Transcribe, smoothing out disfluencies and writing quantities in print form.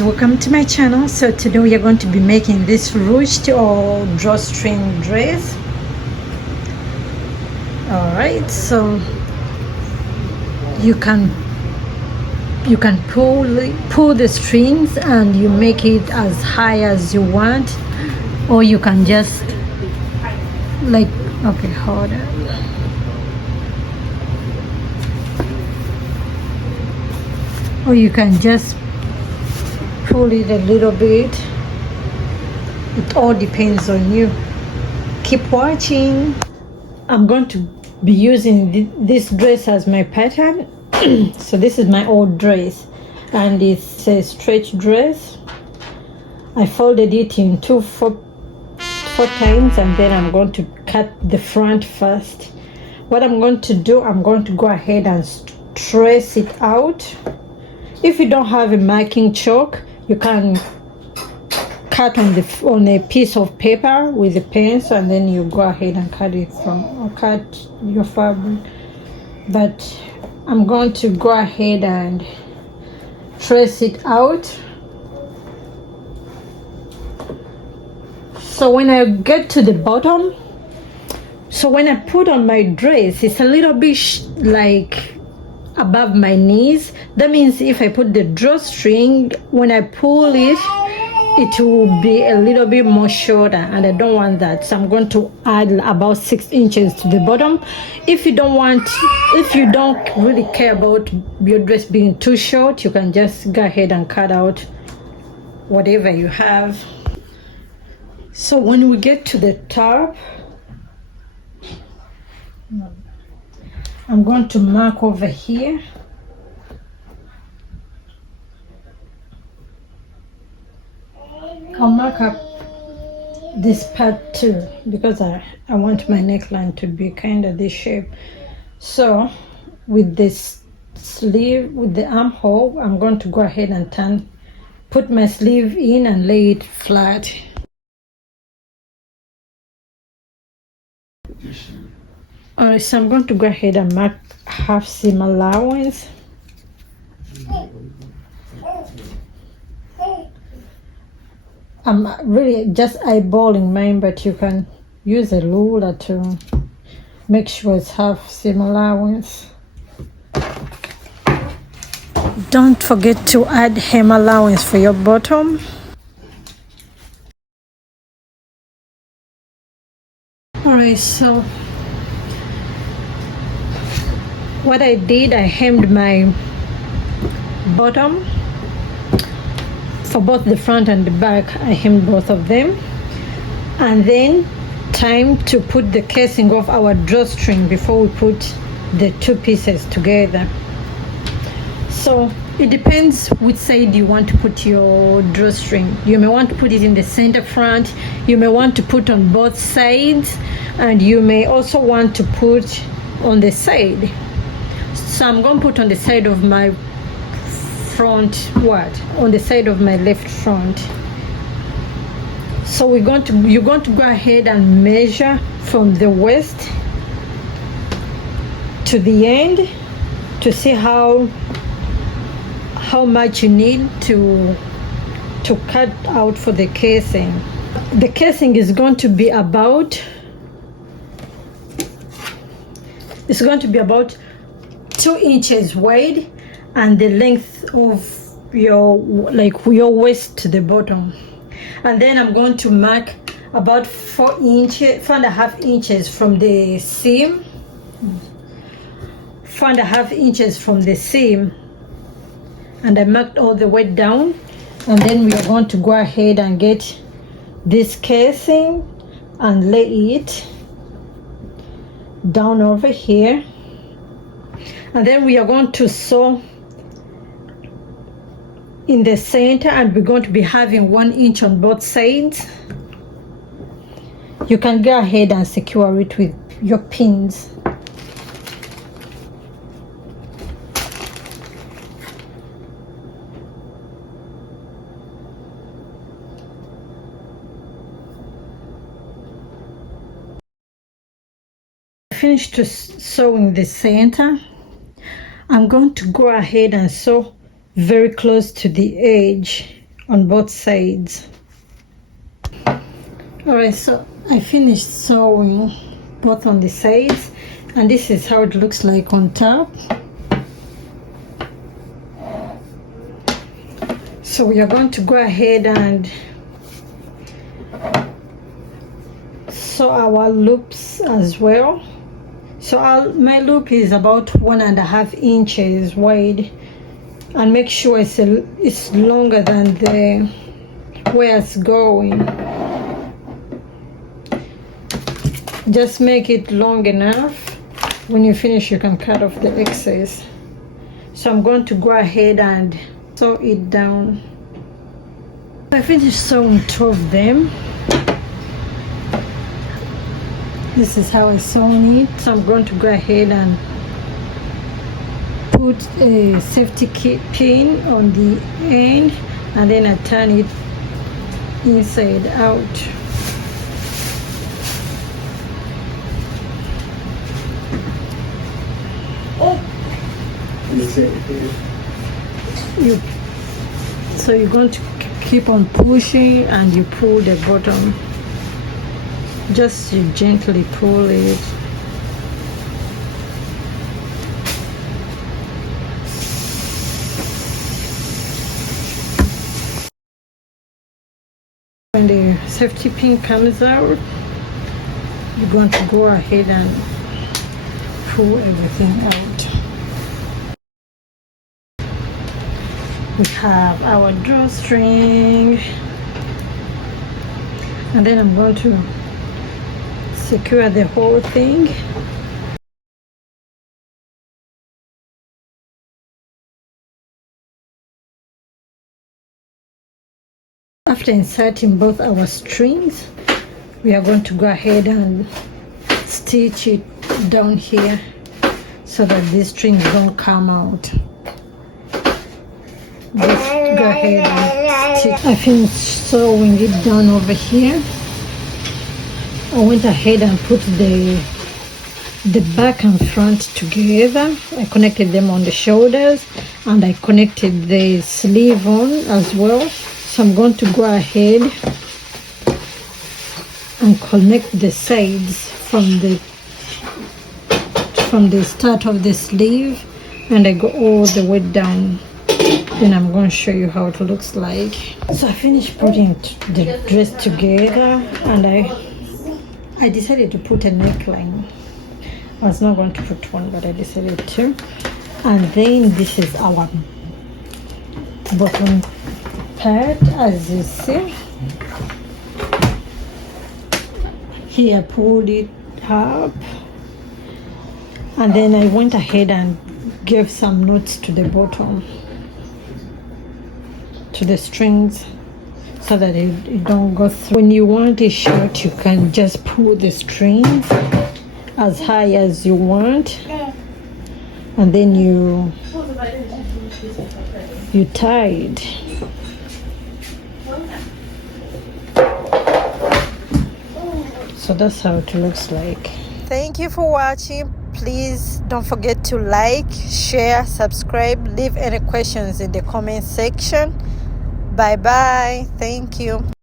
Welcome to my channel. So today we are going to be making this ruched or drawstring dress. All right, so you can pull the strings and you make it as high as you want, or you can just okay, hold on. Or you can just pull it a little bit. It all depends on you. Keep watching. I'm going to be using this dress as my pattern. So this is my old dress and it's a stretch dress. I folded it in four times, and then I'm going to cut the front first. What I'm going to do, I'm going to go ahead and trace it out. If you don't have a marking chalk, you can cut on a piece of paper with a pencil, and then you go ahead and cut your fabric. But I'm going to go ahead and trace it out. So when I get to the bottom, so when I put on my dress, it's a little bit above my knees. That means if I put the drawstring, when I pull it, it will be a little bit more shorter, and I don't want that. So I'm going to add about 6 inches to the bottom. If you don't really care about your dress being too short, you can just go ahead and cut out whatever you have. So when we get to the top, I'm going to mark over here. I'll mark up this part too, because I want my neckline to be kind of this shape. So with this sleeve, with the armhole, I'm going to go ahead and put my sleeve in and lay it flat. Alright, so I'm going to go ahead and mark half seam allowance. I'm really just eyeballing mine, but you can use a ruler to make sure it's half seam allowance. Don't forget to add hem allowance for your bottom. Alright, so what I did, I hemmed my bottom for both the front and the back. I hemmed both of them, and then time to put the casing of our drawstring before we put the two pieces together. So it depends which side you want to put your drawstring. You may want to put it in the center front, you may want to put on both sides, and you may also want to put on the side. So I'm going to put on the side of my front, on the side of my left front. So you're going to go ahead and measure from the waist to the end to see how much you need to cut out for the casing. The casing is going to be about 2 inches wide, and the length of your waist to the bottom. And then I'm going to mark about 4.5 inches from the seam. 4.5 inches from the seam, and I marked all the way down. And then we are going to go ahead and get this casing and lay it down over here. And then we are going to sew in the center, and we're going to be having 1 inch on both sides. You can go ahead and secure it with your pins. Finished sewing the center. I'm going to go ahead and sew very close to the edge on both sides. Alright, so I finished sewing both on the sides, and this is how it looks like on top. So we are going to go ahead and sew our loops as well. So my loop is about 1.5 inches wide, and make sure it's longer than the where it's going. Just make it long enough. When you finish, you can cut off the excess. So I'm going to go ahead and sew it down. I finished sewing 2 of them. This is how I sewn it. So I'm going to go ahead and put a safety pin on the end, and then I turn it inside out. So you're going to keep on pushing, and you pull the bottom. Just you gently pull it. When the safety pin comes out, you're going to go ahead and pull everything out. We have our drawstring, and then I'm going to secure the whole thing. After inserting both our strings, we are going to go ahead and stitch it down here so that these strings don't come out. Just go ahead and stitch. I finished sewing it down over here. I went ahead and put the back and front together. I connected them on the shoulders, and I connected the sleeve on as well. So I'm going to go ahead and connect the sides from the start of the sleeve, and I go all the way down. Then I'm going to show you how it looks like. So I finished putting the dress together, and I decided to put a neckline. I was not going to put one, but I decided to. And then this is our bottom part, as you see. Here I pulled it up, and then I went ahead and gave some knots to the bottom, to the strings, so that it don't go through. When you want it short, you can just pull the strings as high as you want, and then you tie it. So that's how it looks like. Thank you for watching. Please don't forget to like, share, subscribe, leave any questions in the comment section. Bye bye. Thank you.